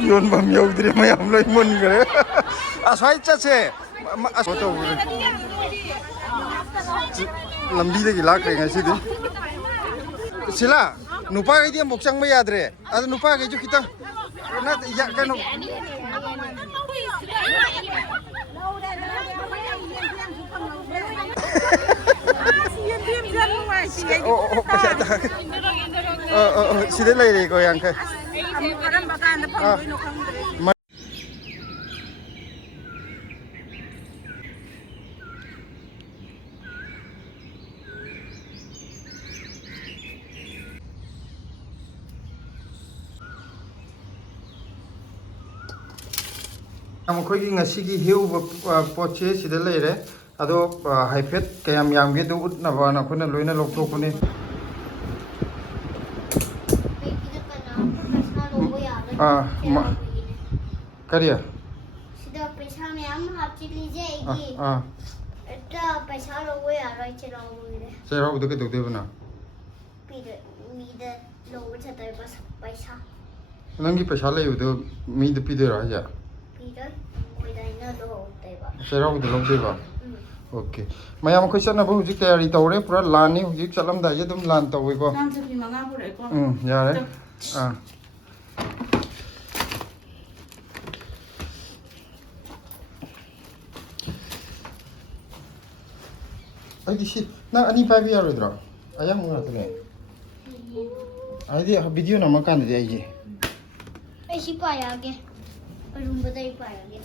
ꯌꯣꯟꯐꯝ ꯌꯧꯗ꯭ꯔꯦ ꯃꯌꯥꯝ ꯂꯣꯏ ꯃꯨꯟꯈ꯭ꯔꯦ ꯑꯁ꯭ꯋꯥꯏ ꯆꯠꯁꯦ ꯂꯝꯕꯤꯗꯒꯤ ꯂꯥꯛꯈ꯭ꯔꯦ ꯉꯁꯤꯗꯤ ꯁꯤꯂꯥ ꯅꯨꯄꯥꯈꯩꯗꯤ ꯑꯃꯨꯛ ꯆꯪꯕ ꯌꯥꯗ꯭ꯔꯦ ꯑꯗꯨ ꯅꯨꯄꯥꯈꯩꯁꯨ ꯈꯤꯇꯪ ꯀꯩꯅꯣ ꯁꯤꯗ ꯂꯩꯔꯦꯀꯣ ꯌꯥꯡꯈꯩ ꯀꯔꯝꯕ ꯀꯥꯟꯗ ꯐꯪꯗꯣꯏꯅꯣ ꯈꯪꯗ꯭ꯔꯦ ꯑꯩꯈꯣꯏꯒꯤ ꯉꯁꯤꯒꯤ ꯍꯦꯛꯎꯕ ꯄꯣꯠꯁꯦ ꯁꯤꯗ ꯂꯩꯔꯦ ꯑꯗꯣ ꯍꯥꯏꯐꯦꯠ ꯀꯌꯥꯝ ꯌꯥꯝꯒꯦꯗꯣ ꯎꯠꯅꯕꯅ ꯑꯩꯈꯣꯏꯅ ꯂꯣꯏꯅ ꯂꯧꯊꯣꯛꯄꯅꯤ ꯀꯔꯤ sida paisa mayam hapchilije igi eta paisa lowe yarai cheraugire ꯆꯩꯔꯥꯎꯕꯗ ꯀꯩꯗꯧꯗꯣꯏꯕꯅ pide mide lowe chatai bas paisa ꯅꯪꯒꯤ ꯄꯩꯁꯥ ꯂꯩꯕꯗꯣ ꯃꯤꯗ ꯄꯤꯗꯣꯏꯔꯣ ꯍꯥꯏꯁꯦ pide moidaina do taiba ꯆꯩꯔꯥꯎꯕꯗ ꯂꯧꯗꯣꯏꯕ ꯑꯣꯀꯦ ꯃꯌꯥꯝ ꯑꯩꯈꯣꯏ ꯆꯠꯅꯕ ꯍꯧꯖꯤꯛ ꯇꯌꯥꯔꯤ ꯇꯧꯔꯦ ꯄꯨꯔꯥ ꯂꯥꯟꯅꯤ ꯍꯧꯖꯤꯛ ꯆꯠꯂꯝꯗꯥꯏꯁꯦ ꯑꯗꯨꯝ ꯂꯥꯟ ꯇꯧꯋꯦꯀꯣ ꯌꯥꯔꯦ ꯑꯩꯗꯤ ꯁꯤ ꯅꯪ ꯑꯅꯤ ꯄꯥꯏꯕ ꯌꯥꯔꯣꯏꯗ꯭ꯔꯣ ꯑꯌꯥꯝꯕ ꯉꯥꯛꯇꯅꯦ ꯍꯥꯏꯗꯤ ꯚꯤꯗꯤꯑꯣ ꯅꯝꯃꯀꯥꯟꯗꯗꯤ ꯑꯩꯁꯦ ꯑꯩ ꯁꯤ ꯄꯥꯏꯔꯒꯦ ꯑꯔꯨꯝꯕꯗ ꯑꯩ ꯄꯥꯏꯔꯒꯦ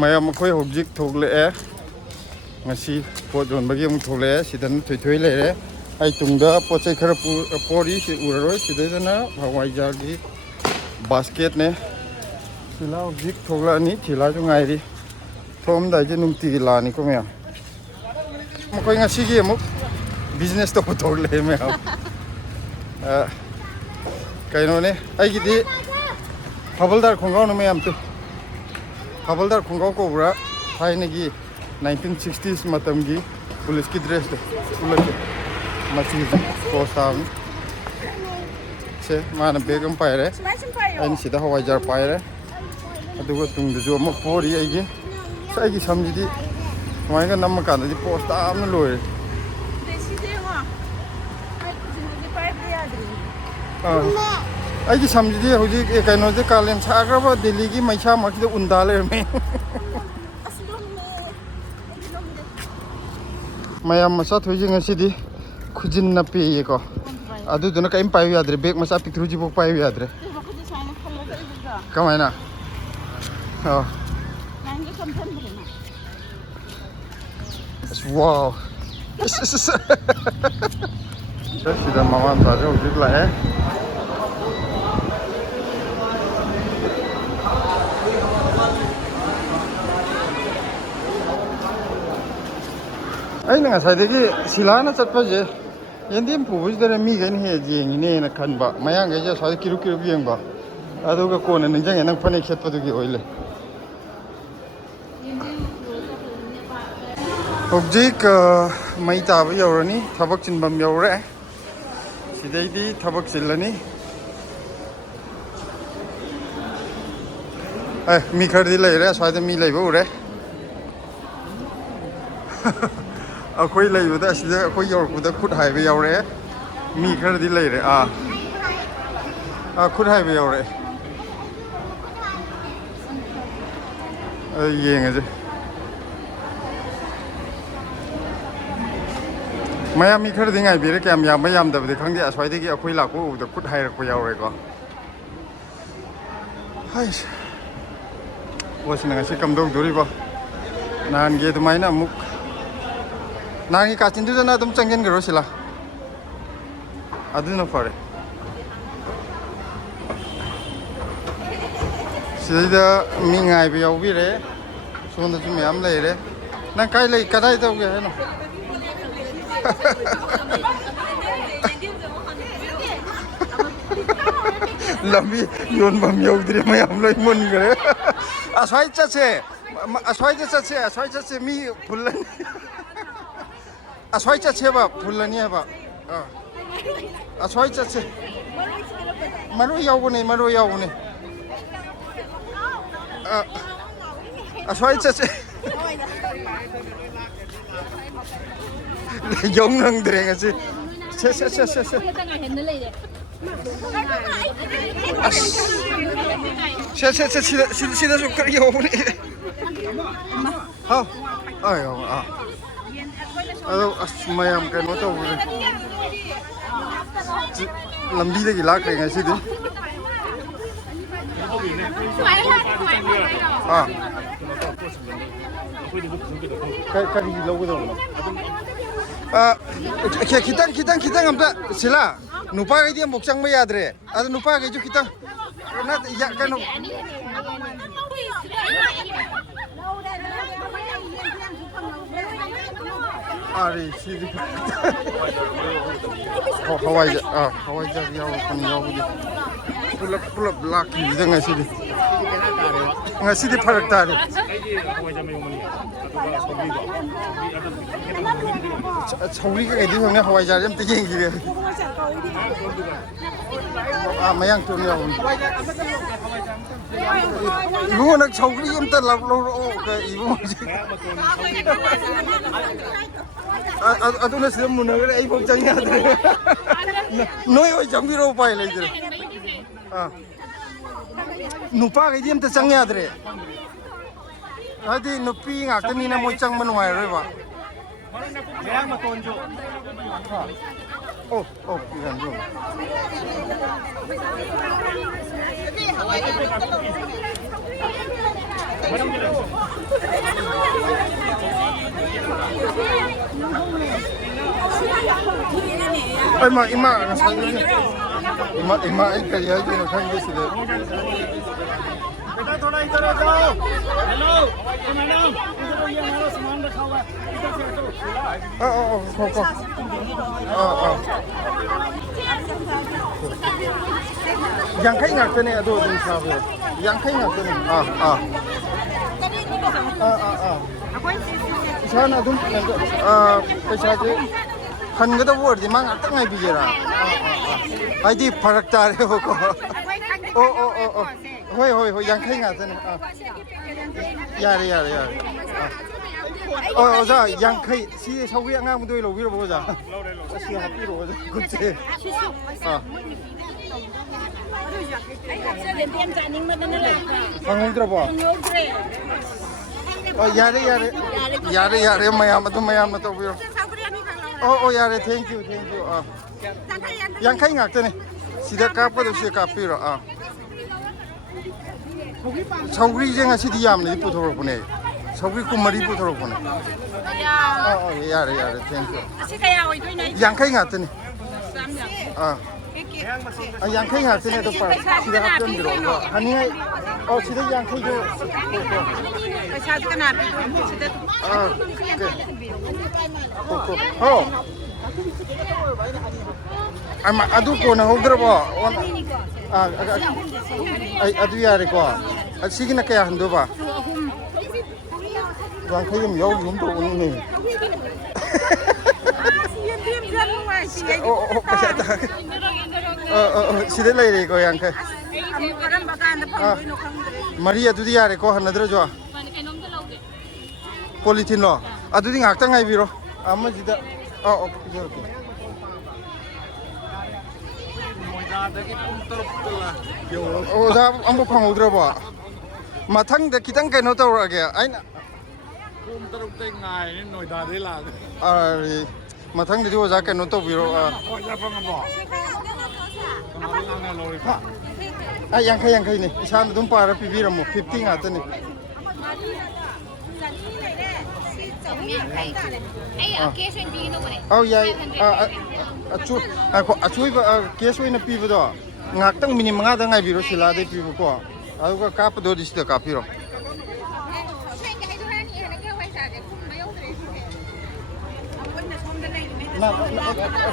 ꯃꯌꯥꯝ ꯑꯩꯈꯣꯏ ꯍꯧꯖꯤꯛ ꯊꯣꯛꯂꯛꯑꯦ ꯉꯁꯤ ꯄꯣꯠ ꯌꯣꯟꯕꯒꯤ ꯑꯃꯨꯛ ꯊꯣꯛꯂꯛꯑꯦ ꯁꯤꯗꯅ ꯊꯣꯏꯊꯣꯏ ꯂꯩꯔꯦ ꯑꯩ ꯇꯨꯡꯗ ꯄꯣꯠ ꯆꯩ ꯈꯔ ꯄꯣꯔꯤ ꯁꯤ ꯎꯔꯔꯣꯏ ꯁꯤꯗꯩꯗꯅ ꯍꯋꯥꯏꯖꯥꯔꯒꯤ ꯕꯥꯁꯀꯦꯠꯅꯦ ꯊꯤꯂꯥ ꯍꯧꯖꯤꯛ ꯊꯣꯛꯂꯛꯑꯅꯤ ꯊꯤꯂꯥꯁꯨ ꯉꯥꯏꯔꯤ ꯊꯣꯛꯑꯝꯗꯥꯏꯁꯦ ꯅꯨꯡꯇꯤꯒꯤ ꯂꯥꯛꯑꯅꯤꯀꯣ ꯃꯌꯥꯝ ꯃꯈꯣꯏ ꯉꯁꯤꯒꯤ ꯑꯃꯨꯛ ꯕꯤꯖꯤꯅꯦꯁ ꯇꯧꯕ ꯊꯣꯛꯂꯛꯑꯦ ꯃꯌꯥꯝ ꯀꯩꯅꯣꯅꯦ ꯑꯩꯒꯤꯗꯤ ꯍꯕꯜꯗꯥꯔ ꯈꯣꯡꯒ꯭ꯔꯥꯎꯅ ꯃꯌꯥꯝ ꯇꯨ ꯍꯕꯜꯗꯥꯔ ꯈꯣꯡꯒ꯭ꯔꯥꯎ ꯀꯧꯕ꯭ꯔꯥ ꯊꯥꯏꯅꯒꯤ 1960s mattamgi police ki dress de ulake machi post taam se mana begam paire ain sida hawai jar paire aduga tung de jo ma pori aigi sai gi samjidi mai ga nam kan di post taam loi aigi samjidi hoji kaino de kalen sagraba delhi gi maisha makde undale me mayam masa thoji ngasidi khujin na pe ko adu duna kaim pai yadre bag masa pitruji bok pai yadre kamaina ha wow sida mama baje hujik la hai ꯑꯩꯅ ꯉꯁꯥꯏꯗꯒꯤ ꯁꯤꯂꯥꯅ ꯆꯠꯄꯁꯦ ꯌꯦꯟꯗꯦꯝ ꯄꯨꯕꯁꯤꯗꯅ ꯃꯤꯈꯩꯅ ꯍꯦꯛ ꯌꯦꯡꯉꯤꯅꯦꯅ ꯈꯟꯕ ꯃꯌꯥꯡꯈꯩꯁꯦ ꯑꯁ꯭ꯋꯥꯏꯗ ꯀꯤꯔꯨꯛ ꯀꯤꯔꯨꯛ ꯌꯦꯡꯕ ꯑꯗꯨꯒ ꯀꯣꯟꯅ ꯅꯤꯡꯁꯤꯡꯉꯦ ꯅꯪ ꯐꯅꯦꯛ ꯁꯦꯠꯄꯗꯨꯒꯤ ꯑꯣꯏ ꯂꯩ ꯍꯧꯖꯤꯛ ꯃꯩ ꯇꯥꯕ ꯌꯧꯔꯅꯤ ꯊꯕꯛ ꯆꯤꯟꯐꯝ ꯌꯧꯔꯦ ꯁꯤꯗꯩꯗꯤ ꯊꯕꯛ ꯆꯤꯜꯂꯅꯤ ꯃꯤ ꯈꯔꯗꯤ ꯂꯩꯔꯦ ꯑꯁ꯭ꯋꯥꯏꯗ ꯃꯤ ꯂꯩꯕ ꯎꯔꯦ ꯑꯩꯈꯣꯏ ꯂꯩꯕꯗ ꯑꯁꯤꯗ ꯑꯩꯈꯣꯏ ꯌꯧꯔꯛꯄꯗ ꯈꯨꯠ ꯍꯥꯏꯕ ꯌꯥꯎꯔꯛꯑꯦ ꯃꯤ ꯈꯔꯗꯤ ꯂꯩꯔꯦ ꯈꯨꯠ ꯍꯥꯏꯕ ꯌꯥꯎꯔꯛꯑꯦ ꯌꯦꯡꯉꯁꯦ ꯃꯌꯥꯝ ꯃꯤ ꯈꯔꯗꯤ ꯉꯥꯏꯕꯤꯔꯦ ꯀꯌꯥꯝ ꯌꯥꯝꯕ ꯌꯥꯝꯗꯕꯗꯤ ꯈꯪꯗꯦ ꯑꯁ꯭ꯋꯥꯏꯗꯒꯤ ꯑꯩꯈꯣꯏ ꯂꯥꯛꯄ ꯎꯕꯗ ꯈꯨꯠ ꯍꯥꯏꯔꯛꯄ ꯌꯥꯎꯔꯦꯀꯣ ꯍꯥꯏꯁ ꯄꯣꯠꯁꯤꯅ ꯉꯁꯤ ꯀꯝꯗꯧꯗꯣꯔꯤꯕꯣ ꯅꯍꯥꯟꯒꯤ ꯑꯗꯨꯃꯥꯏꯅ ꯑꯃꯨꯛ ꯅꯍꯥꯟꯒꯤ ꯀꯥꯆꯤꯟꯗꯨꯗꯅ ꯑꯗꯨꯝ ꯆꯪꯁꯤꯟꯈ꯭ꯔꯣ ꯁꯤꯂꯥ ꯑꯗꯨꯅ ꯐꯔꯦ ꯁꯤꯗꯩꯗ ꯃꯤ ꯉꯥꯏꯕ ꯌꯥꯎꯕꯤꯔꯦ ꯁꯣꯝꯗꯁꯨ ꯃꯌꯥꯝ ꯂꯩꯔꯦ ꯅꯪ ꯀꯥꯏ ꯂꯩ ꯀꯗꯥꯏ ꯇꯧꯒꯦ ꯍꯥꯏꯅꯣ ꯂꯝꯕꯤ ꯌꯣꯟꯐꯝ ꯌꯧꯗ꯭ꯔꯦ ꯃꯌꯥꯝ ꯂꯣꯏ ꯃꯨꯟꯈ꯭ꯔꯦ ꯑꯁ꯭ꯋꯥꯏ ꯆꯠꯁꯦ ꯑꯁ꯭ꯋꯥꯏꯗ ꯆꯠꯁꯦ ꯑꯁ꯭ꯋꯥꯏ ꯆꯠꯁꯦ ꯃꯤ ꯐꯨꯜꯂꯅꯤ ꯑꯁ꯭ꯋꯥꯏ ꯆꯠꯁꯦꯕ ꯐꯨꯜꯂꯅꯤ ꯍꯥꯏꯕ ꯑꯁ꯭ꯋꯥꯏ ꯆꯠꯁꯦ maru yaubune maru yaubune aswai che giống nâng đèn à chứ sẽ sida su kar yo ni ha ai à mayam cái nó tao làm đi đây cái lá cái ngày xưa đi cái gì lâu rồi kita ngamta sila nupa cái dia mokchang mai adre ada nupa cái ju kita na ya kan ari sidi hawai ja yaw kan yaw pulap laki dengan sidi ngasih di parak tadi Sauri cái gì hôm nay hỏi ra em tự nhiên gì vậy? Mayang tuh ya. Ibu nak sauri em tak lalu ke ibu. Aduh nasi lemu nak ada ibu jangan ada. Noi oi jangan biru pai lagi. Nupa cái gì em tak jangan ada. Adi nupi ngak tu ni nak mau cang menuai reba. Yang matonjo. Oh, pian jo. Ima kerja je nak kan gitu. बेटा थोड़ा इधर आ जाओ hello madam इधर ये हमारा सामान रखा हुआ है इधर से हटो yang kai ngak tene ado din sabe yang kai ngak tene sana dum paisa je khan ga da word di mang at ngai bi jera ai di pharak ta re ho ko hoi yang kai ngak tene yare 자 양카이 시 서구리 안가면 로 위로 보자 시 합비로 보자 그치 방금 봐 야래 마야마 또 보여 야래 땡큐 양카이 ngạc tene 시다 까빠도 시 까피로 서구리 쟁아 시디 얌네 부터로 보내 서구리 꿈머리 부터로 보내 야래 땡큐 양카이 ngạc tene 양카이 ngạc tene 또 봐 시다 합전 들어 아니 시다 양카이 줘 पैसा का ना adu ko na hodra ba adu yare ko asigi na kaya hando ba yang kayem yaw yum to ni पैसा ta sida lai re ko yang kai mari adu di yare ko hanadra jo polythene lo adu di ngak ta ngai biro amma jida 자, 안보 방어 들어봐. 마탕데 기장 개노 떠오르게. 아이나. 마탕데 저 자케 노 떠비로. 양카이네. 이산도 돈 빠라 비비라 뭐 15 같더니. Case ओइना पिबदो ngaktang mini mangada ngai biro silade pibu ko aduga kap do disida kapiro na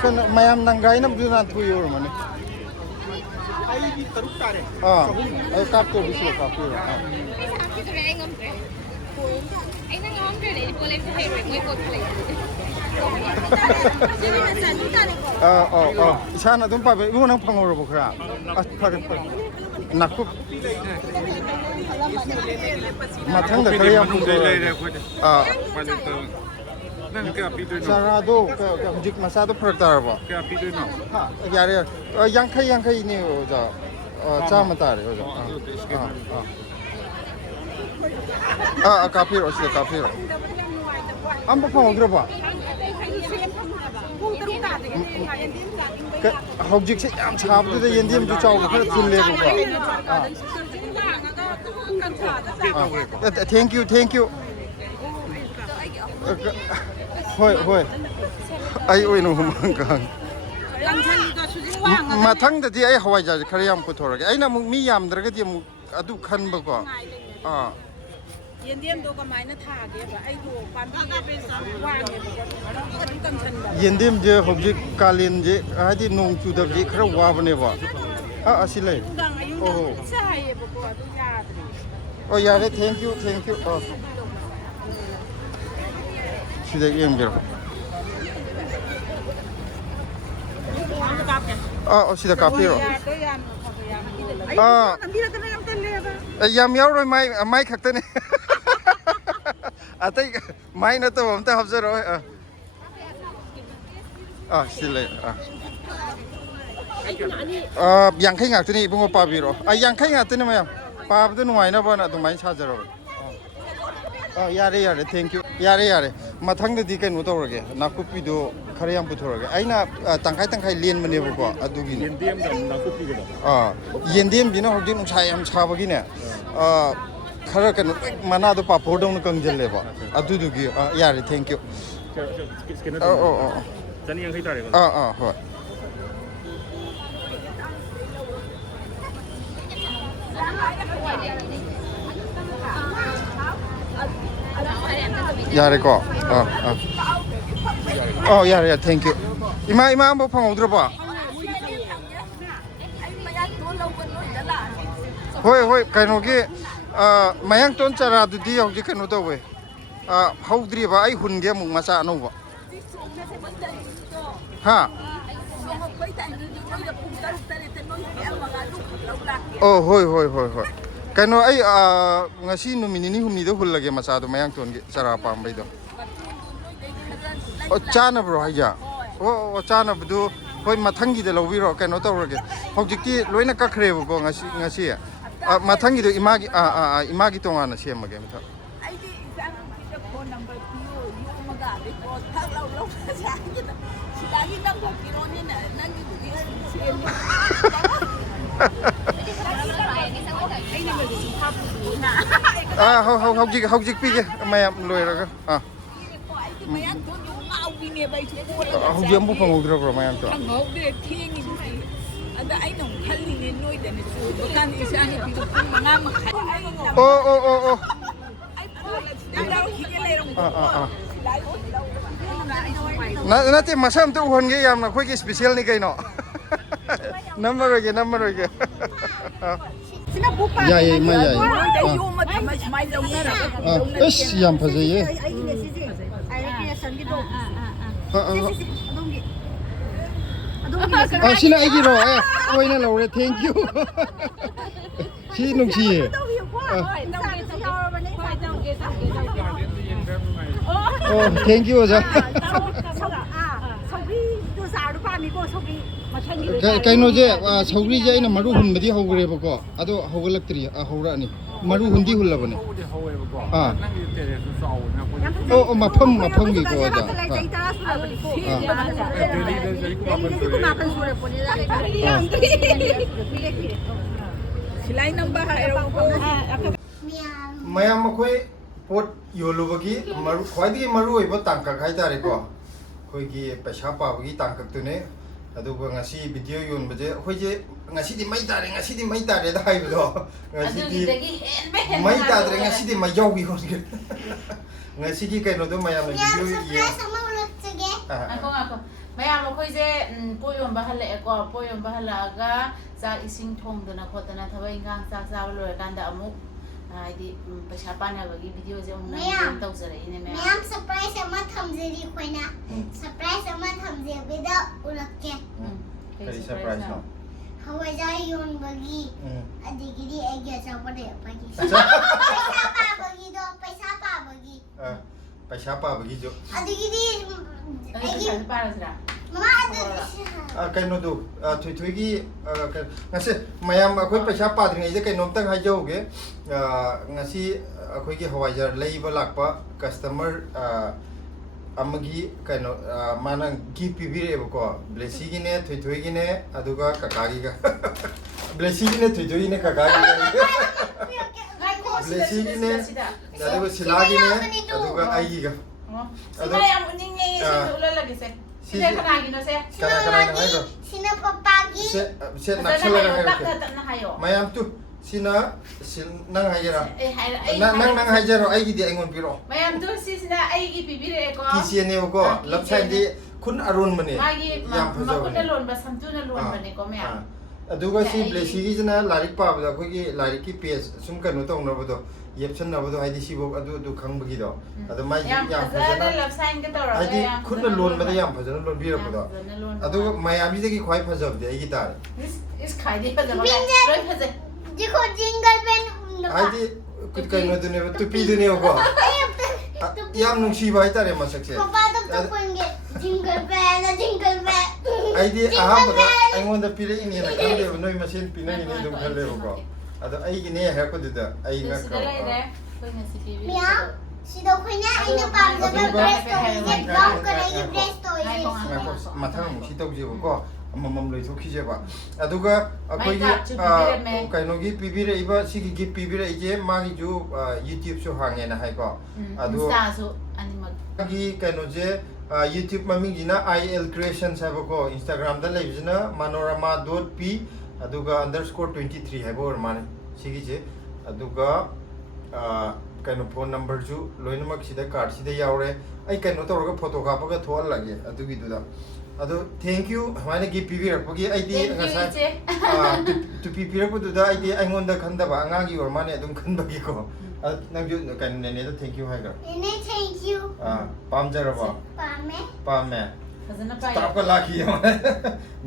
kan mayam nangai na bulan puyor mane ai di taruk tare ai kap to disida kapiro ai na ngom tre le pole phe pe moi pot play 이사나 좀 봐봐. 이거 나 방어로 보라. 아, 파게. 낙고. 마탕다 그래야 아. 자라도 그 마사도 프로다라 봐. 하, 야래. 양카이니 저 짜마 따래. 카피로 시다 카피로. 한번 방어 들어 봐. hꯧjikse yam chabdu de yendim ju chaw khar thil le ba thank you hoi ai oi no mang kang mathang da di ai hawai ja khar yam ko thorage ai na mu mi yam dra ga di mu adu khan ba ko Yendim do kamaina thage ba ai do pambi wange ba adu kamchan yendim je hobjik kalin je hadi nong chu da je khara wa bane ba asile oh sai ba ko adu yadri oh yare thank you sida yem bir sida kape ro yam yaw roi mai khakta ne atai mai na to amta habzaro sile yang khai ngak tuni bungo pa biro yang khai ngak tuni mayam pa bu nuai na ba na dumai chajaro yare thank you yare mathang de di kai no tawrage nakupi do khare yam puthorage aina tangkai len mane bu ko adugi yendem da nakupi ga yendem bina hojin nungsai yam chabagi ne khara kan mana do pa phodong kang jelle ba adudugi yare thank you Jani yang kai tare hoi yare ko yare thank you ima mo phang udra ba hoi kaino ge mayang ton chara du di hok ji kaino to we haudri ba ai hun ge mu masa no ba ha hoi kaino ai ngasi numini ni humni do hullage masa do mayang ton ge chara pam bai do chana bro haja chana bdu hoi mathangi de lobi ro kaino to roge hojikti loina ka khre bo ngasi mathangi do imagi to ngana semage mtha aidi exam ki phone number piyo yo maga de ko thak law sa silagi nang ko kironi na nang gi hojik pi ge mayam loi ra ga mayang thon yo ngau gi ne bai thu hojik mo phang udra bro mayam to ngau de thingi ni ada ai nong khalli ne noi de ne chu bakan isa ni pi ko nga ma khai ai phola da ki ge le rong na te masam to hon ge yam na khoi ge special ni kai no number ge sina bupa ya ma ya da yo ma thamai smai jong na ra es yam phaje ye ai ne si ji ai ke san gi do sina ai gi ro oi na lo re thank you si nung chi ye thank you ja kaino je saugri je ina maru hun badi hogre ba ko ado hogalaktri hora ni maru hundi hullabane mafam gi ko ja silai number mayam khoi pot yolubagi maru khwadi maru oiba tangka khai tare ko khoi gi paisa pa bagi tangka tune aduga ngasi video yon baje khoi je ngasi di mai tare da hai do ngasi di mai tare ngasi di mai yogi hon ge ngasi gi kai no do mayam video ye ako mayam khoi je poyon ba hale ga cha ising thong dona khotana thabai ngang cha cha loi kan da amu ꯍꯥꯏꯗꯤ ꯄꯩꯁꯥ ꯄꯥꯅꯕꯒꯤ ꯚꯤꯗꯤꯑꯣꯁꯦ ꯑꯃꯨꯛ ꯇꯧꯖꯔꯛꯏꯅꯦ ꯃꯌꯥꯝ surprise ꯑꯃ ꯊꯝꯖꯔꯤ ꯑꯩꯈꯣꯏꯅ surprise ꯑꯃ ꯊꯝꯖꯕꯤꯗ ꯎꯔꯛꯀꯦ ꯀꯔꯤ ꯁꯔꯄ꯭ꯔꯥꯏꯖꯅꯣ ꯍꯋꯥꯏꯖꯥꯔ ꯌꯣꯟꯕꯒꯤ ꯑꯗꯒꯤꯗꯤ ꯑꯩꯒꯤ ꯑꯆꯥꯄꯣꯠ ꯂꯩꯔꯛꯄꯒꯤ ꯄꯩꯁꯥ ꯄꯥꯕꯒꯤꯗꯣ ꯄꯩꯁꯥ ꯄꯥꯕꯒꯤꯁꯨ ꯑꯗꯒꯤꯗꯤ ꯑꯩꯒꯤ ꯄꯥꯔꯁꯤꯔꯥ ꯃꯃꯥ ꯑꯗꯨ ꯀꯩꯅꯣꯗꯨ ꯊꯣꯏꯊꯣꯏꯒꯤ ꯉꯁꯤ ꯃꯌꯥꯝ ꯑꯩꯈꯣꯏ ꯄꯩꯁꯥ ꯄꯥꯗ꯭ꯔꯤꯉꯩꯗ ꯀꯩꯅꯣꯝꯇꯪ ꯍꯥꯏꯖꯍꯧꯒꯦ ꯉꯁꯤ ꯑꯩꯈꯣꯏꯒꯤ ꯍꯋꯥꯏꯖꯥꯔ ꯂꯩꯕ ꯂꯥꯛꯄ ꯀꯁꯇꯃꯔ ꯑꯃꯒꯤ ꯀꯩꯅꯣ ꯃꯥꯅ ꯒꯤꯐ ꯄꯤꯕꯤꯔꯛꯑꯦꯕꯀꯣ ꯕ꯭ꯂꯦꯁꯤꯒꯤꯅꯦ ꯊꯣꯏꯊꯣꯏꯒꯤꯅꯦ ꯑꯗꯨꯒ ꯀꯀꯥꯒꯤꯒ ꯕ꯭ꯂꯦꯁꯤꯒꯤꯅꯦ ꯊꯣꯏꯊꯣꯏꯒꯤꯅꯦ ꯀꯀꯥꯒꯤꯒ ꯕ꯭ꯂꯦꯁꯤꯒꯤꯅꯦ ꯑꯗꯨꯒ ꯁꯤꯂꯥꯒꯤꯅꯦ ꯑꯗꯨꯒ ꯑꯩꯒꯤꯒ ꯁꯤꯗ ꯌꯥꯝ ꯎꯅꯤꯡꯉꯦ ꯁꯤꯗ ꯎꯠꯍꯜꯂꯒꯦꯁꯦ ꯁꯤꯗ ꯀꯅꯥꯒꯤꯅꯣꯁꯦ ꯀꯅꯥꯅ ꯍꯥꯏꯔꯣ ꯁꯤꯅ ꯄꯄꯥꯒꯤ ꯁꯦ ꯅꯛꯁꯜꯂꯒ ꯍꯥꯏꯔꯛꯀꯦ ꯇꯞꯅ ꯍꯥꯏꯌꯣ ꯃꯌꯥꯝ ꯇꯨ ꯁꯤꯅ ꯅꯪ ꯍꯥꯏꯒꯦꯔꯥ ꯑꯩ ꯅꯪ ꯍꯥꯏꯖꯔꯣ ꯑꯩꯒꯤꯗꯤ ꯑꯩꯉꯣꯟꯗ ꯄꯤꯔꯛꯑꯣ ꯃꯌꯥꯝ ꯇꯨ ꯁꯤꯁꯤꯅ ꯑꯩꯒꯤ ꯄꯤꯕꯤꯔꯛꯑꯦꯀꯣ ꯀꯤꯆꯦꯟꯅꯦꯕꯀꯣ ꯂꯞ ꯁꯥꯏꯟꯗꯤ ꯈꯨꯟ ꯑꯔꯣꯟꯕꯅꯦ ꯃꯥꯒꯤ ꯌꯥꯝ ꯃꯈꯨꯠꯅ ꯐꯖꯕꯅꯦ ꯂꯣꯟꯕ ꯁꯝꯇꯨꯅ ꯂꯣꯟꯕꯅꯦꯀꯣ ꯃꯌꯥꯝ ꯑꯗꯨꯒ ꯁꯤ ꯕ꯭ꯂꯦꯁꯤꯒꯤꯁꯤꯅ ꯂꯥꯏꯔꯤꯛ ꯄꯥꯕꯗ ꯑꯩꯈꯣꯏꯒꯤ ꯂꯥꯏꯔꯤꯛꯀꯤ ꯄꯦꯖ ꯁꯨꯝ ꯀꯩꯅꯣ ꯇꯧꯅꯕꯗꯣ ꯌꯦꯞꯁꯟꯅꯕꯗꯣ ꯍꯥꯏꯗꯤ ꯁꯤꯐꯧ ꯑꯗꯨ ꯈꯪꯕꯒꯤꯗꯣ ꯑꯗꯣ ꯃꯥꯏꯗꯤ ꯌꯥꯝ ꯐꯖꯅ ꯂꯞ ꯁꯥꯏꯟꯒ ꯇꯧꯔꯒ ꯍꯥꯏꯗꯤ ꯌꯥꯝ ꯈꯨꯠꯅ ꯂꯣꯟꯕꯗ ꯌꯥꯝ fazana ꯂꯣꯟꯕꯤꯔꯛꯄꯗꯣ ꯑꯗꯨꯒ ꯃꯌꯥꯝꯁꯤꯗꯒꯤ ꯈ꯭ꯋꯥꯏ ꯐꯖꯕꯗꯤ ꯑꯩꯒꯤ ꯇꯥꯔꯦ इस खाई फजब लोई फजे देखो जिंगल बेल ꯍꯥꯏꯗꯤ ꯀꯩꯅꯣꯗꯨꯅꯦꯕ ꯇꯨꯄꯤꯗꯨꯅꯦꯕꯀꯣ ꯌꯥꯝ ꯅꯨꯡꯁꯤꯕ ꯍꯥꯏꯇꯥꯔꯦ ꯃꯁꯛꯁꯦ पापा तब तक पढ़ेंगे जिंगल बेल ꯑꯩꯗꯤ ꯑꯍꯥꯟꯕꯗ ꯑꯩꯉꯣꯟꯗ ꯄꯤꯔꯛꯏꯅꯦꯅ ꯈꯜꯂꯦꯕ ꯅꯣꯏ ꯃꯁꯦꯟ ꯄꯤꯅꯔꯤꯅꯦ ꯑꯗꯨꯝ ꯈꯜꯂꯦꯕꯀꯣ ꯑꯗꯣ ꯑꯩꯒꯤꯅꯦ ꯍꯥꯏꯔꯛꯄꯗꯨꯗ ꯑꯩ ꯉꯛꯈ꯭ꯔꯕ मियाँ सीधा खोइना आइना पार्जबा ब्रेस तो ये ब्राउन कलर ब्रेस तो ये ꯃꯊꯪ ꯑꯃꯨꯛ ꯁꯤ ꯇꯧꯖꯦꯕꯀꯣ ꯑꯃꯃꯝ ꯂꯣꯏꯊꯣꯛꯈꯤꯖꯦꯕ ꯑꯗꯨꯒ ꯑꯩꯈꯣꯏꯒꯤ ꯀꯩꯅꯣꯒꯤ ꯄꯤꯕꯤꯔꯛꯏꯕ ꯁꯤꯒꯤ ꯒꯤꯐ ꯄꯤꯕꯤꯔꯛꯏꯁꯦ ꯃꯥꯒꯤꯁꯨ ꯌꯨꯇ꯭ꯌꯨꯕꯁꯨ ꯍꯥꯡꯉꯦꯅ ꯍꯥꯏꯀꯣ ꯑꯗꯣ ꯃꯥꯒꯤ ꯀꯩꯅꯣꯁꯦ ꯌꯨꯇ꯭ꯌꯨꯕ ꯃꯃꯤꯡꯁꯤꯅ IL Creations ꯍꯥꯏꯕꯀꯣ ꯏꯟꯁꯇꯥꯒ꯭ꯔꯥꯝꯗ ꯂꯩꯕꯁꯤꯅ manorama.p ꯑꯗꯨꯒ _23 ꯍꯥꯏꯕ ꯑꯣꯏꯔ ꯃꯥꯜꯂꯦ ꯁꯤꯒꯤꯁꯦ ꯑꯗꯨꯒ ꯀꯩꯅꯣ ꯐꯣꯟ ꯅꯝꯕꯔꯁꯨ ꯂꯣꯏꯅꯃꯛ ꯁꯤꯗ ꯀꯥꯔꯗꯁꯤꯗ ꯌꯥꯎꯔꯦ ꯑꯩ ꯀꯩꯅꯣ ꯇꯧꯔꯒ ꯐꯣꯇꯣ ꯀꯥꯞꯄꯒ ꯊꯣꯛꯍꯜꯂꯒꯦ ꯑꯗꯨꯒꯤꯗꯨꯗ ꯑꯗꯣ ꯊꯦꯡꯛ ꯌꯨ ꯁꯨꯃꯥꯏꯅ ꯒꯤꯐ ꯄꯤꯕꯤꯔꯛꯄꯒꯤ ꯑꯩꯗꯤ ꯉꯁꯥꯏ ꯇꯨꯄꯤ ꯄꯤꯔꯛꯄꯗꯨꯗ ꯑꯩꯗꯤ ꯑꯩꯉꯣꯟꯗ ꯈꯟꯗꯕ ꯑꯉꯥꯡꯒꯤ ꯑꯣꯏꯔ ꯃꯥꯅꯦ ꯑꯗꯨꯝ ꯈꯟꯕꯒꯤꯀꯣ ꯅꯪꯁꯨ ꯀꯩꯅꯣ ꯅꯦꯅꯦꯗ ꯊꯦꯡꯛ ꯌꯨ ꯍꯥꯏꯈ꯭ꯔꯣ नेने थैंक यू ꯄꯥꯝꯖꯔꯕꯣ पामे ꯄꯥꯝꯃꯦ फजना पाई ꯇꯥꯞꯀ ꯂꯥꯛꯈꯤ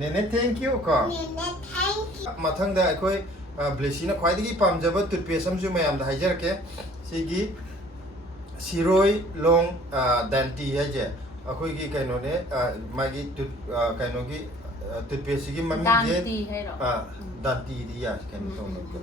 ꯅꯦꯅꯦ ꯊꯦꯡꯛ ꯌꯨ ꯀꯣ नेने थैंक यू ꯃꯊꯪꯗ ꯑꯩꯈꯣꯏ ꯕ꯭ꯂꯦꯁꯤꯅ ꯈ꯭ꯋꯥꯏꯗꯒꯤ ꯄꯥꯝꯖꯕ ꯇꯨꯠꯄꯦꯁ ꯑꯃꯁꯨ ꯃꯌꯥꯝꯗ ꯍꯥꯏꯖꯔꯛꯀꯦ ꯁꯤꯒꯤ ꯁꯤꯔꯣꯏ ꯂꯣꯡ ꯗꯦꯟꯇꯤ ꯍꯥꯏꯁꯦ ꯑꯩꯈꯣꯏꯒꯤ ꯀꯩꯅꯣꯅꯦ ꯃꯥꯒꯤ ꯀꯩꯅꯣꯒꯤ ꯇꯨꯠꯄꯦꯁꯁꯤꯒꯤ ꯃꯃꯤꯡꯁꯦ ꯗꯥꯟꯇꯤꯗꯤ ꯌꯥꯏ ꯀꯩꯅꯣ ꯇꯧꯅꯕ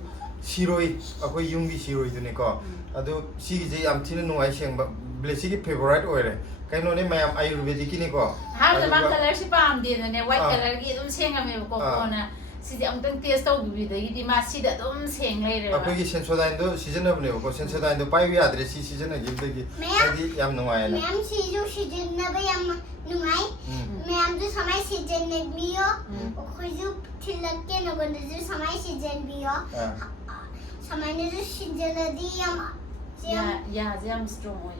ꯁꯤꯔꯣꯏ ꯑꯩꯈꯣꯏ ꯌꯨꯝꯒꯤ ꯁꯤꯔꯣꯏꯗꯨꯅꯦꯀꯣ ꯑꯗꯣ ꯁꯤꯒꯤꯁꯦ ꯌꯥꯝ ꯊꯤꯅ ꯅꯨꯡꯉꯥꯏ ꯁꯦꯡꯕ ꯕ꯭ꯂꯦꯁꯤꯒꯤ ꯐꯦꯚꯣꯔꯥꯏꯠ ꯑꯣꯏꯔꯦ ꯀꯩꯅोने मैम आयुर्वेदिकनीको हां मा कलर से पामदेने व्हाइट कलर की एकदम सेंगमेबको कोना सिदि अमतंग टेस्ट तौबिदगी मा सिदा एकदम सेंग लेरे अखोगी सेंसोडाइन दो सिजनबनेबको सेंसोडाइन दो पाइबि याद्रे सि सिजन गिबदगी आदि याम नुंगायना मैम सिजु सिजनब याम नुंगाय मैम जो समय सिजन ने बियो खोजु थिलके नगोंदु समय सिजन बियो समय ने जो सिजन दी या जम स्ट्रांग ओय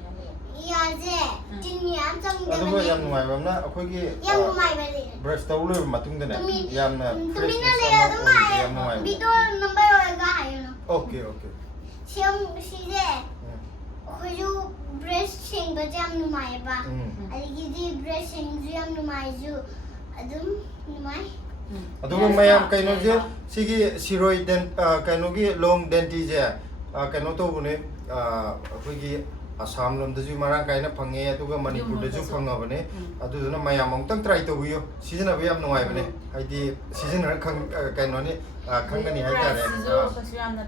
याजे जिनियाम चंगदे अदुगो याम नुंगायबमना अखोगी याम नुंगायबले ब्रश तौलो मतुंगदने यामना तुमिना ले अदुम आय वीडियो नंबर होगा हायनो ओके ओके सिम सिजे खोजु ब्रश सिंग बजाम नुमायबा अदिगी ब्रश सिंग जुयाम नुमायजु अदुम नुमाय अदुगो मयाम कैनोजे सिगी सिरोय देन कैनोगी लोंग डेंटी जे canoe तौबने अखोगी Assam लोमदजु Marang कायना fungi अदुगा मणिपुरदजु फंगाबने अदुदुना मयाम अमतंग try तौबियो सिजनबे याम नुंगायबने हाइदि सिजन कैनोने खंगनी हाइतारे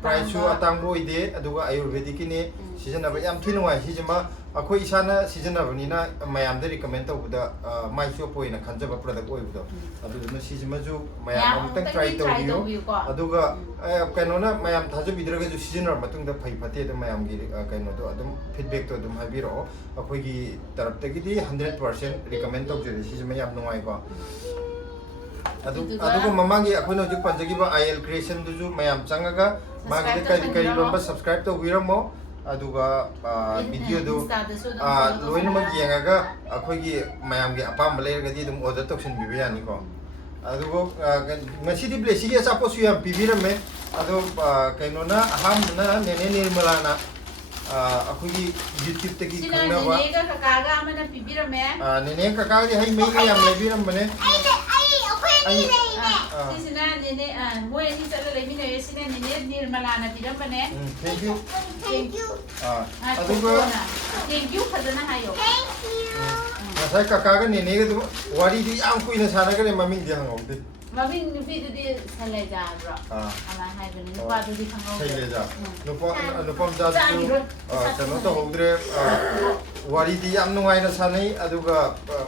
प्राइसु अतांगो इदे अदुगा आयुर्वेदिकनी सिजनबे याम थि नुंगाय सिजमा अखोई इसाना सिजनबनिना मयाम दे रिकमेंड तौबदा माइसो पोइना खंजबा प्रोडक्ट ओइबदो अदुदुना सिजमजु मयाम अमतंग ट्राई तौबियो अदुगा कैनोना मयाम थाजु बिद्रगजु सिजनर मतुंगदा फै फते द मयाम गी कैनोदो अदुम फीडबैक तो अदुम हाबिरो अखोई तरफतगिदी 100% रिकमेंड तौजरी सिजमा याम नुंगायको अदुगो ममांगी अखोइनो जु पंजगिबा IL Creation दुजु मयाम चंगागा मागी करी करी लोंबा सब्सक्राइब तो बिरमो अदुगा वीडियो दु लोइनमक येंगागा अखोइगी मयामगी अपाम लेरगदी दुम ऑर्डर तोक्सन बिबियानिको अदुगो मसीदी ब्लेसिगी अचापोसु याम पिबिरमे ꯑꯗꯣ ꯀꯩꯅꯣꯅ ꯑꯍꯥꯟꯕꯅ ꯅꯦꯅꯦ ꯅꯤꯔꯃꯂꯥꯅ ꯑꯩꯈꯣꯏꯒꯤ ꯌꯨꯇ꯭ꯌꯨꯕꯇꯒꯤ ꯈꯪꯅꯕ ꯅꯦꯅꯦꯒ ꯀꯀꯥꯒ ꯑꯃꯅ ꯄꯤꯕꯤꯔꯝꯃꯦ ꯅꯦꯅꯦ ꯀꯀꯥꯒꯤ ꯍꯩ ꯃꯍꯤ ꯌꯥꯝ ꯂꯩꯕꯤꯔꯝꯕꯅꯦ ꯁꯤꯁꯤꯅ ꯅꯦꯅꯦ ꯃꯣꯏ ꯑꯅꯤ ꯆꯠꯂ ꯂꯩꯃꯤꯟꯅꯔꯦ ꯁꯤꯅ ꯅꯦꯅꯦ ꯅꯤꯔꯃꯂꯥꯅ ꯄꯤꯔꯝꯕꯅꯦ ꯊꯦꯡꯛ ꯌꯨ Thank you. ꯑꯗꯨꯒ ꯊꯦꯡꯛ ꯌꯨ ꯐꯖꯅ ꯍꯥꯏꯌꯣ Thank you. ꯉꯁꯥꯏ ꯀꯀꯥꯒ ꯅꯦꯅꯦꯒꯗꯨ ꯋꯥꯔꯤꯗꯤ ꯌꯥꯝ ꯀꯨꯏꯅ ꯁꯥꯟꯅꯈ꯭ꯔꯦ ꯃꯃꯤꯡꯗꯤ ꯍꯪꯍꯧꯗꯦ ꯃꯃꯤꯡ ꯅꯨꯄꯤꯗꯨꯗꯤ ꯁꯂꯩꯖꯥꯕ꯭ꯔꯣ ꯑꯗꯨꯃꯥꯏꯅ ꯍꯥꯏꯕꯅꯤ ꯅꯨꯄꯥꯗꯨꯗꯤ ꯈꯪꯍꯧꯗꯦ ꯁꯩꯂꯦꯖꯥ ꯅꯨꯄꯥ ꯃꯆꯥꯗꯨꯁꯨ ꯀꯩꯅꯣ ꯇꯧꯍꯧꯗ꯭रे ꯋꯥꯔꯤꯗꯤ ꯌꯥꯝ ꯅꯨꯡꯉꯥꯏꯅ ꯁꯥꯟꯅꯩ ꯑꯗꯨꯒ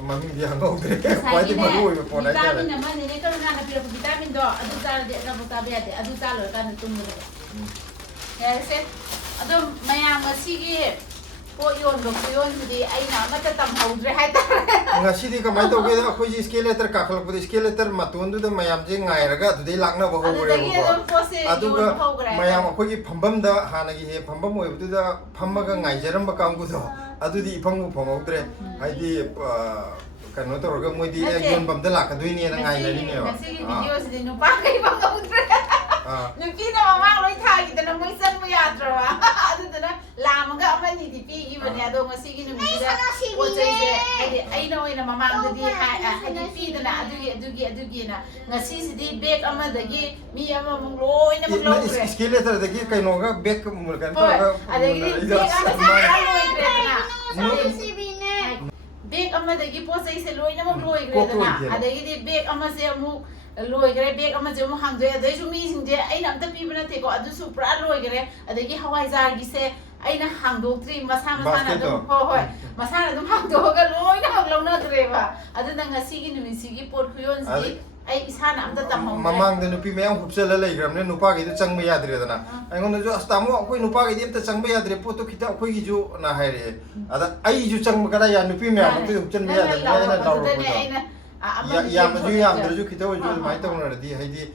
ꯃꯃꯤꯡꯗꯤ ꯍꯪꯍꯧꯗ꯭रे ꯈ꯭ꯋꯥꯏꯗꯒꯤ ꯃꯔꯨ ꯑꯣꯏꯕ ꯄꯣꯠ ꯍꯥꯏꯇꯥꯔꯦ ꯚꯤꯇꯥꯃꯤꯟ ꯑꯃ ꯅꯦꯅꯦ ꯀरुणाꯅ ꯄꯤꯔꯛꯄ ꯚꯤꯇꯥꯃꯤꯟꯗꯣ ꯑꯗꯨ ꯆꯥꯔꯗꯤ ꯑꯆꯥꯄꯣꯠ ꯆꯥꯕ ꯌꯥꯗꯦ ꯑꯗꯨ ꯆꯥ ꯂꯣꯏꯔꯀꯥꯟꯗ ꯇꯨꯝꯒꯗꯕ ꯌꯥꯔꯦꯁꯦ ꯑꯗꯣ ꯃꯌꯥꯝ ꯉꯁꯤꯒꯤ ꯄꯣꯠ ꯌꯣꯟꯕ ꯈꯨꯌꯣꯟꯁꯤꯗꯤ ꯑꯩꯅ ꯑꯃꯠꯇ ꯇꯝꯍꯧꯗ꯭ꯔꯦ ꯍꯥꯏꯇꯥꯔꯦ ꯉꯁꯤꯗꯤ ꯀꯃꯥꯏꯅ ꯇꯧꯒꯦꯗ ꯑꯩꯈꯣꯏꯁꯤ ꯏꯁꯀꯦꯂꯦꯇꯔ ꯀꯥꯈꯠꯂꯛꯄꯗ ꯏꯁꯀꯦꯂꯦꯇꯔ ꯃꯇꯣꯟꯗꯨꯗ ꯃꯌꯥꯝꯁꯦ ꯉꯥꯏꯔꯒ ꯑꯗꯨꯗꯩ ꯂꯥꯛꯅꯕ ꯍꯧꯔꯦꯕꯀꯣ ꯑꯗꯨꯒ ꯃꯌꯥꯝ ꯑꯩꯈꯣꯏꯒꯤ ꯐꯝꯐꯝꯗ ꯍꯥꯟꯅꯒꯤ ꯍꯦꯛ ꯐꯝꯐꯝ ꯑꯣꯏꯕꯗꯨꯗ ꯐꯝꯃꯒ ꯉꯥꯏꯖꯔꯝꯕ ꯀꯥꯡꯕꯨꯗꯣ ꯑꯗꯨꯗꯤ ꯏꯐꯪꯕꯨ ꯐꯪꯍꯧꯗ꯭ꯔꯦ ꯍꯥꯏꯗꯤ ꯀꯩꯅꯣ ꯇꯧꯔꯒ ꯃꯣꯏꯗꯤ ꯌꯣꯟꯐꯝꯗ ꯂꯥꯛꯀꯗꯣꯏꯅꯦꯅ ꯉꯥꯏꯅꯔꯤꯅꯦꯕ ꯉꯁꯤꯒꯤ ꯚꯤꯗꯤꯑꯣꯁꯤꯗꯤ ꯅꯨꯄꯥꯈꯩ ꯐꯪꯍꯧꯗ꯭ꯔꯦ ꯅꯨꯄꯤꯅ ꯃꯃꯥꯡ ꯂꯣꯏ ꯊꯥꯈꯤꯗꯅ ꯃꯣꯏ ꯆꯪꯕ ꯌꯥꯗ꯭ꯔꯕ ꯑꯗꯨꯗꯨꯅ ꯂꯥꯝꯃꯒ ꯑꯃꯅꯤꯗꯤ ꯄꯤꯈꯤꯕꯅꯦ ꯑꯗꯣ ꯉꯁꯤꯒꯤ ꯅꯨꯃꯤꯠꯁꯤꯗ ꯄꯣꯠ ꯆꯩꯁꯦ ꯍꯥꯏꯗꯤ ꯑꯩꯅ ꯑꯣꯏꯅ ꯃꯃꯥꯡꯗꯗꯤ ꯍꯥꯏꯗꯤ ꯄꯤꯗꯅ ꯑꯗꯨꯒꯤꯅ ꯉꯁꯤꯁꯤꯗꯤ ꯕꯦꯒ ꯑꯃꯗꯒꯤ ꯃꯤ ꯑꯃꯃꯨꯛ ꯂꯣꯏꯅꯃꯛ ꯂꯧꯈ꯭ꯔꯦ ꯏꯁꯀꯦꯂꯦꯇꯔꯗꯒꯤ ꯀꯩꯅꯣꯒ ꯕꯦꯒ ꯀꯩꯅꯣ ꯍꯣꯏ ꯇꯧꯔꯒ ꯑꯗꯒꯤꯗꯤ ꯕꯦꯒ ꯑꯃꯁꯦ ꯂꯣꯏꯈ꯭ꯔꯦꯗꯅ ꯕꯦꯒ ꯑꯃꯗꯒꯤ ꯄꯣꯠ ꯆꯩꯁꯦ ꯂꯣꯏꯅꯃꯛ ꯂꯣꯏꯈ꯭ꯔꯦꯗꯅ ꯑꯗꯒꯤꯗꯤ ꯕꯦꯒ ꯑꯃꯁꯦ ꯑꯃꯨꯛ ꯂꯣꯏꯈ꯭ꯔꯦ ꯕꯦꯒ ꯑꯃꯁꯦ ꯑꯃꯨꯛ ꯍꯥꯡꯗꯣꯛꯑꯦ ꯑꯗꯩꯁꯨ ꯃꯤꯁꯤꯡꯁꯦ ꯑꯩꯅ ꯑꯝꯇ ꯄꯤꯕ ꯅꯠꯇꯦꯀꯣ ꯑꯗꯨꯁꯨ ꯄꯨꯔꯥ ꯂꯣꯏꯈ꯭ꯔꯦ ꯑꯗꯒꯤ ꯍꯋꯥꯏꯖꯥꯔꯒꯤꯁꯦ ꯑꯩꯅ ꯍꯥꯡꯗꯣꯛꯇ꯭ꯔꯤ ꯃꯁꯥꯅ ꯑꯗꯨꯝ ꯍꯣꯏ ꯃꯁꯥꯅ ꯑꯗꯨꯝ ꯍꯥꯡꯗꯣꯛꯑꯒ ꯂꯣꯏꯅꯃꯛ ꯂꯧꯅꯈ꯭ꯔꯦꯕ ꯑꯗꯨꯅ ꯉꯁꯤꯒꯤ ꯅꯨꯃꯤꯠꯁꯤꯒꯤ ꯄꯣꯠ ꯈꯨꯌꯣꯟꯁꯤꯗꯤ ꯑꯩ ꯏꯁꯥꯅ ꯑꯝꯇ ꯇꯝꯍꯧꯗ꯭ꯔꯦ ꯃꯃꯥꯡꯗ ꯅꯨꯄꯤ ꯃꯌꯥꯝ ꯍꯨꯞꯆꯜꯂ ꯂꯩꯈ꯭ꯔꯕꯅꯤꯅ ꯅꯨꯄꯥꯒꯤꯗꯨ ꯆꯪꯕ ꯌꯥꯗ꯭ꯔꯦꯗꯅ ꯑꯩꯉꯣꯟꯗꯁꯨ ꯑꯁ ꯇꯥꯃꯣ ꯑꯩꯈꯣꯏ ꯅꯨꯄꯥꯒꯤꯗꯤ ꯑꯝꯇ ꯆꯪꯕ ꯌꯥꯗ꯭रे ꯄꯣꯠꯇꯨ ꯈꯤꯇ ꯑꯩꯈꯣꯏꯒꯤꯁꯨ ꯅ ꯍꯥꯏꯔꯛꯑꯦ ꯑꯗ ꯑꯩꯁꯨ ꯆꯪꯕ ꯀꯗꯥꯏ ꯌꯥ ꯅꯨꯄꯤ ꯃꯌꯥꯝꯗꯨ ꯍꯨꯞꯆꯟꯕ ꯌꯥꯗꯕꯅꯤꯅ ꯑꯩꯅ ꯂꯥꯎꯔꯛꯄꯗꯣ ꯌꯥꯝꯅꯁꯨ ꯌꯥꯝꯗ꯭ꯔꯁꯨ ꯈꯤꯇ ꯑꯣꯏꯔꯁꯨ ꯑꯗꯨꯃꯥꯏꯅ ꯇꯧꯅꯔꯗꯤ ꯍꯥꯏꯗꯤ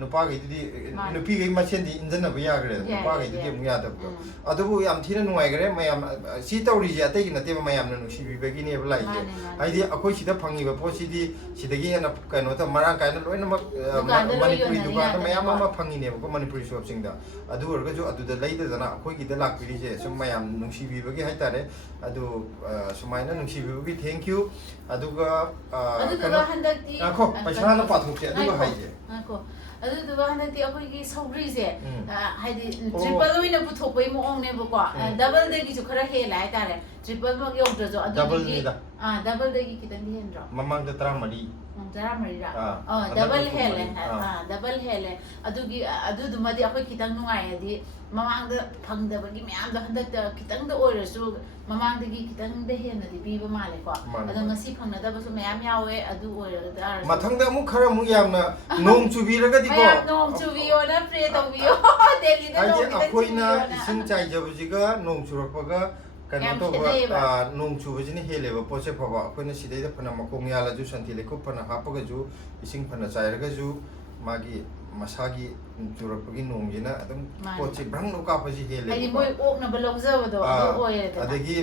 ꯅꯨꯄꯥꯒꯩꯗꯨꯗꯤ ꯅꯨꯄꯤꯒꯩ ꯃꯁꯦꯟꯗꯤ ꯏꯟꯖꯟꯅꯕ ꯌꯥꯈ꯭ꯔꯦꯗ ꯅꯨꯄꯥꯒꯩꯗꯨꯗꯤ ꯑꯃꯨꯛ ꯌꯥꯗꯕꯗꯣ ꯑꯗꯨꯕꯨ ꯌꯥꯝ ꯊꯤꯅ ꯅꯨꯡꯉꯥꯏꯈ꯭ꯔꯦ ꯃꯌꯥꯝ ꯁꯤ ꯇꯧꯔꯤꯁꯦ ꯑꯇꯩꯒꯤ ꯅꯠꯇꯦꯕ ꯃꯌꯥꯝꯅ ꯅꯨꯡꯁꯤꯕꯤꯕꯒꯤꯅꯦꯕ ꯂꯥꯛꯏꯁꯦ ꯍꯥꯏꯗꯤ ꯑꯩꯈꯣꯏ ꯁꯤꯗ ꯐꯪꯉꯤꯕ ꯄꯣꯠꯁꯤꯗꯤ ꯁꯤꯗꯒꯤ ꯍꯦꯟꯅ ꯀꯩꯅꯣ ꯇꯧ ꯃꯔꯥꯡ ꯀꯥꯏꯅ ꯂꯣꯏꯅꯃꯛ ꯃꯅꯤꯄꯨꯔꯤ ꯗꯨꯀꯥꯟꯗ ꯃꯌꯥꯝ ꯑꯃ ꯐꯪꯉꯤꯅꯦꯕꯀꯣ ꯃꯅꯤꯄꯨꯔꯤ ꯁꯣꯞꯁꯤꯡꯗ ꯑꯗꯨ ꯑꯣꯏꯔꯒꯁꯨ ꯑꯗꯨꯗ ꯂꯩꯗꯗꯅ ꯑꯩꯈꯣꯏꯒꯤda ꯂꯥꯛꯄꯤꯔꯤꯁꯦ ꯁꯨꯝ ꯃꯌꯥꯝ ꯅꯨꯡꯁꯤꯕꯤꯕꯒꯤ ꯍꯥꯏꯇꯥꯔꯦ ꯑꯗꯨ ꯁꯨꯃꯥꯏꯅ ꯅꯨꯡꯁꯤꯕꯤꯕꯒꯤ ꯊꯦꯡꯛ ꯌꯨ ꯑꯗꯨꯒ ꯑꯗꯨꯗꯨꯒ ꯍꯟꯗꯛꯇꯤ ꯄꯩꯁꯥꯅ ꯄꯥꯊꯣꯛꯁꯦ ꯑꯗꯨꯒ ꯍꯥꯏꯁꯦ ꯑꯗꯨꯗꯨꯒ ꯍꯟꯗꯛꯇꯤ ꯑꯩꯈꯣꯏꯒꯤ ꯁꯧꯒ꯭ꯔꯤꯁꯦ ꯍꯥꯏꯗꯤ ꯇ꯭ꯔꯤꯄꯜ ꯑꯣꯏꯅ ꯄꯨꯊꯣꯛꯄꯒꯤ ꯃꯑꯣꯡꯅꯦꯕꯀꯣ ꯗꯕꯜꯗꯒꯤꯁꯨ ꯈꯔ ꯍꯦꯜꯂꯦ ꯍꯥꯏꯇꯥꯔꯦ ꯇ꯭ꯔꯤꯄꯜꯃꯛ ꯌꯧꯗ꯭ꯔꯁꯨ ꯑꯗꯨꯗꯒꯤ ꯗꯕꯜꯗꯒꯤ ꯈꯤꯇꯪꯗꯤ ꯍꯦꯟꯗ꯭ꯔꯣ ꯃꯃꯥꯡꯗ 14 14ꯔꯥ ꯗꯕꯜ ꯍꯦꯜꯂꯦ ꯗꯕꯜ ꯍꯦꯜꯂꯦ ꯑꯗꯨꯗꯨꯃꯗꯤ ꯑꯩꯈꯣꯏ ꯈꯤꯇꯪ ꯅꯨꯡꯉꯥꯏꯔꯗꯤ ꯃꯃꯥꯡꯗ ꯐꯪꯗꯕꯒꯤ ꯃꯌꯥꯝꯗꯣ ꯍꯟꯗꯛꯇ ꯈꯤꯇꯪꯗ ꯑꯣꯏꯔꯁꯨ ꯃꯃꯥꯡꯗꯒꯤ ꯈꯤꯇꯪꯗ ꯍꯦꯟꯅꯗꯤ ꯄꯤꯕ ꯃꯥꯜꯂꯦꯀꯣ ꯑꯗꯣ ꯉꯁꯤ ꯐꯪꯅꯗꯕꯁꯨ ꯃꯌꯥꯝ ꯌꯥꯎꯋꯦ ꯑꯗꯨ ꯑꯣꯏꯔꯒ ꯃꯊꯪꯗ ꯑꯃꯨꯛ ꯈꯔ ꯑꯃꯨꯛ ꯌꯥꯝꯅ ꯅꯣꯡ ꯆꯨꯕꯤꯔꯒꯗꯤꯀꯣ ꯃꯌꯥꯝ ꯅꯣꯡ ꯆꯨꯕꯤꯌꯣꯅ ꯄ꯭ꯔꯦ ꯇꯧꯕꯤꯌꯣ ꯗꯦꯜꯂꯤꯗ ꯍꯥꯏꯗꯤ ꯅꯣꯡ ꯈꯤꯇꯪ ꯑꯩꯈꯣꯏꯅ ꯆꯨꯕꯤꯌꯣꯅ ꯏꯁꯤꯡ ꯆꯥꯏꯖꯕꯁꯤꯒ ꯅꯣꯡ ꯆꯨꯔꯛꯄꯒ ꯀꯩꯅꯣ ꯇꯧꯕ ꯅꯣꯡ ꯆꯨꯕꯁꯤꯅ ꯍꯦꯜꯂꯦꯕ ꯄꯣꯠꯁꯦ ꯐꯕ ꯑꯩꯈꯣꯏꯅ ꯁꯤꯗꯩꯗ ꯐꯅ ꯃꯈꯣꯡ ꯌꯥꯜꯂꯁꯨ ꯁꯟꯊꯤ ꯂꯩꯈꯣꯛ ꯐꯅ ꯍꯥꯞꯄꯒꯁꯨ ꯏꯁꯤꯡ ꯐꯅ ꯆꯥꯏꯔꯒꯁꯨ ꯃꯥꯒꯤ ꯃꯁꯥꯒꯤ ꯆꯨꯔꯛꯄꯒꯤ ꯅꯣꯡꯁꯤꯅ ꯑꯗꯨꯝ ꯄꯣꯠꯁꯤ ꯕ꯭ꯔꯪ ꯀꯥꯞꯄꯁꯤ ꯍꯦꯜꯂꯦꯕ ꯍꯥꯏꯗꯤ ꯃꯣꯏ ꯑꯣꯛꯅꯕ ꯂꯧꯖꯕꯗꯣ ꯑꯗꯨ ꯑꯣꯏꯔꯦꯗꯅ ꯑꯗꯒꯤ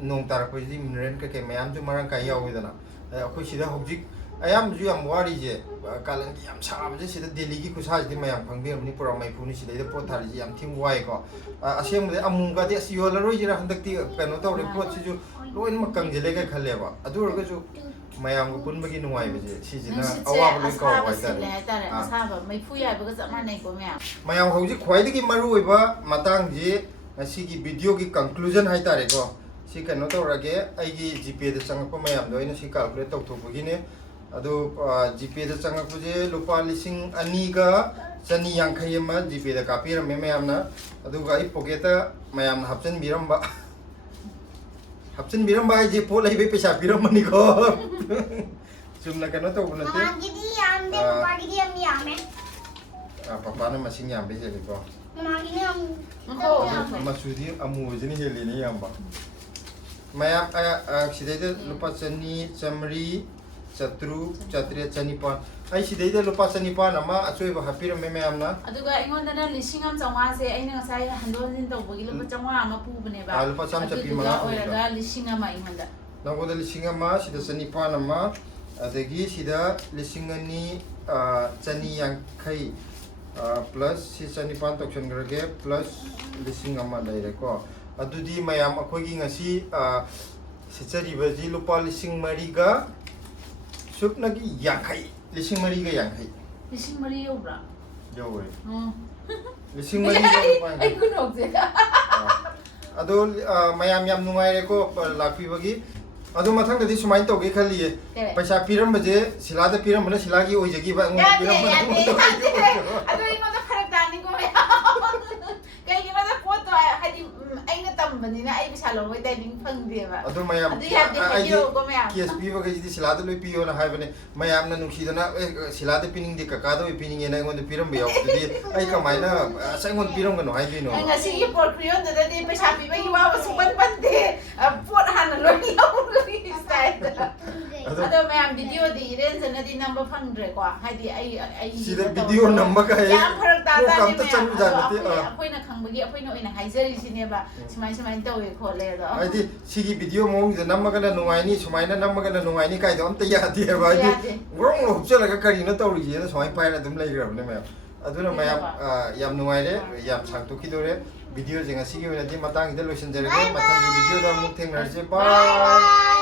ꯅꯣꯡ ꯇꯥꯔꯛꯄꯁꯤꯗꯤ ꯃꯤꯅꯔꯦꯜ ꯀꯩꯀꯩ ꯃꯌꯥꯝꯁꯨ ꯃꯔꯥꯡ ꯀꯥꯏ ꯌꯥꯎꯋꯤꯗꯅ ꯑꯩꯈꯣꯏ ꯁꯤꯗ ꯍꯧꯖꯤꯛ ꯑꯌꯥꯝꯕꯁꯨ ꯌꯥꯝ ꯋꯥꯔꯤꯁꯦ ꯀꯥꯂꯦꯟꯒꯤ ꯌꯥꯝ ꯁꯥꯕꯁꯦ ꯁꯤꯗ ꯗꯦꯜꯂꯤꯒꯤ ꯈꯨꯠꯁꯥꯁꯤꯗꯤ ꯃꯌꯥꯝ ꯈꯪꯕꯤꯔꯝꯃꯅꯤ ꯄꯨꯔꯥ ꯃꯩꯐꯨꯅꯤ ꯁꯤꯗꯩꯗ ꯄꯣꯠ ꯊꯥꯔꯤꯁꯤ ꯌꯥꯝ ꯊꯤꯅ ꯋꯥꯏꯀꯣ ꯑꯁꯦꯡꯕꯗꯤ ꯑꯃꯨꯛꯀꯗꯤ ꯑꯁ ꯌꯣꯜꯂꯔꯣꯏꯁꯤꯔ ꯍꯟꯗꯛꯇꯤ ꯀꯩꯅꯣ ꯇꯧꯔꯦ ꯄꯣꯠꯁꯤꯁꯨ ꯂꯣꯏꯅꯃꯛ ꯀꯪꯁꯤꯜꯂꯦꯒ ꯈꯜꯂꯦꯕ ꯑꯗꯨ ꯑꯣꯏꯔꯒꯁꯨ ꯃꯌꯥꯝꯒ ꯄꯨꯟꯕꯒꯤ ꯅꯨꯡꯉꯥꯏꯕꯁꯦ ꯁꯤꯁꯤꯅ ꯑꯋꯥꯕ ꯂꯣꯏ ꯀꯥꯎꯕ ꯍꯥꯏꯇꯥꯔꯦ ꯑꯁꯥꯕ ꯃꯩꯐꯨ ꯌꯥꯏꯕꯒ ꯆꯞ ꯃꯥꯟꯅꯩꯀꯣ ꯃꯌꯥꯝ ꯍꯧꯖꯤꯛ ꯈ꯭ꯋꯥꯏꯗꯒꯤ ꯃꯔꯨꯑꯣꯏꯕ ꯃꯇꯥꯡꯁꯤ ꯉꯁꯤꯒꯤ ꯚꯤꯗꯤꯑꯣꯒꯤ ꯀꯟꯀ꯭ꯂꯨꯖꯟ ꯍꯥꯏꯇꯥꯔꯦꯀꯣ ꯁꯤ ꯀꯩꯅꯣ ꯇꯧꯔꯒꯦ ꯑꯩꯒꯤ ꯖꯤꯄꯦꯗ ꯆꯪꯉꯛꯄ ꯃꯌꯥꯝꯗꯣ ꯑꯩꯅ ꯁꯤ ꯀꯥꯜꯀꯨꯂꯦꯠ ꯇꯧꯊꯣꯛꯄꯒꯤꯅꯦ ꯑꯗꯣ ꯖꯤꯄꯦꯗ ꯆꯪꯉꯛꯄꯁꯦ ꯂꯨꯄꯥ 2,250 ꯑꯃ ꯖꯤꯄꯦꯗ ꯀꯥꯞꯄꯤꯔꯝꯃꯦ ꯃꯌꯥꯝꯅ ꯑꯗꯨꯒ ꯑꯩ ꯄꯣꯀꯦꯠꯇ ꯃꯌꯥꯝꯅ ꯍꯥꯞꯆꯤꯟꯕꯤꯔꯝꯕ ꯍꯥꯏꯁꯦ ꯄꯣꯠ ꯂꯩꯕꯩ ꯄꯩꯁꯥ ꯄꯤꯔꯝꯕꯅꯤꯀꯣ ꯆꯨꯝꯅ ꯀꯩꯅꯣ ꯇꯧꯕ ꯅꯠꯇꯦ ꯃꯃꯥꯒꯤꯗꯤ ꯌꯥꯝꯗꯦ ꯄꯄꯥꯒꯤꯗꯤ ꯌꯥꯝ ꯌꯥꯝꯃꯦ ꯄꯄꯥꯅ ꯃꯁꯤꯡ ꯌꯥꯝꯕ ꯍꯦꯜꯂꯤꯀꯣ ꯃꯃꯥꯒꯤꯗꯤ ꯌꯥꯝ ꯃꯆꯨꯗꯤ ꯑꯃꯨꯕꯁꯤꯅ ꯍꯦꯜꯂꯤꯅꯦ ꯌꯥꯝꯕ ꯃꯌꯥꯝ ꯁꯤꯗꯩꯗ ꯂꯨꯄꯥ 100 100 700 700 1,900 ꯑꯩ ꯁꯤꯗꯩꯗ ꯂꯨꯄꯥ 1,900 ꯑꯃ ꯑꯆꯣꯏꯕ ꯍꯥꯞꯄꯤꯔꯝꯃꯦ ꯃꯌꯥꯝꯅ ꯑꯗꯨꯒ ꯑꯩꯉꯣꯟꯗꯅ 1,500ꯁꯦ ꯑꯩꯅ ꯉꯁꯥꯏ ꯍꯟꯗꯣꯛ ꯍꯟꯖꯤꯟ ꯇꯧꯕꯒꯤ ꯂꯨꯄꯥ 500 ꯑꯃ ꯄꯨꯕꯅꯦꯕ ꯂꯨꯄꯥ 100 ꯆꯠꯄꯤ ꯑꯗꯨꯒ 5 ꯑꯣꯏꯔꯒ 1,000 ꯑꯃ ꯑꯩꯉꯣꯟꯗ ꯅꯉꯣꯟꯗ 1,000 ꯁꯤꯗ 1,900 ꯑꯃ ꯑꯗꯒꯤ ꯁꯤꯗ 2,200 1,250 plus si chanipan tokchangrage plus lising ama daireko adudi mayam akhogi ngasi sichari baji lupa lising mariga supnagi yankai lising mariga yankai Lising Mari yobra. yawe Oh. lising mariga Ay kunok je. ado mayam yam nungaireko lakpi bagi ado mathang dadi sumai tawge khali paisa piram baje silada piram bana silagi oijagi ba Ya de ado ingoda pharak dani ko ya. Kay gi mada photo hadi aina tambani na ai bisa lo wai diving fangdre ba. ado mayam adu ya de hiro ko mayam. KSP ba gidi silada loi piyo na hai bane mayam na nungsidana silada pining de kakado pining ena ngon piram ba yaw dadi ai kamaina sangon piram gano hai bino Ay ngasi gi por kriyon da de pesa pi ba hiwa ba suban bande. Pot han lo ni yaw ni style. Ado mayam video di ren sana di number fangdre ko hadi ai sida video number ka hai ya pharak da da ni kam ta cham janati akhoi na khangba gi akhoi na oina haijari sine ba simai simai tawe ko le do. ai sigi video mong de namma kana nungai ni sumaina namma kana nungai ni kai do amta yati hai ba ai ngong hopchela ka kari na tawri je na somai pai na dum lai gram ne mayam aduna mayam yam nungai re yam sang to khidore video jenga sigi oina di matang ida loisan jare ko matang gi video da muk theng nar je bye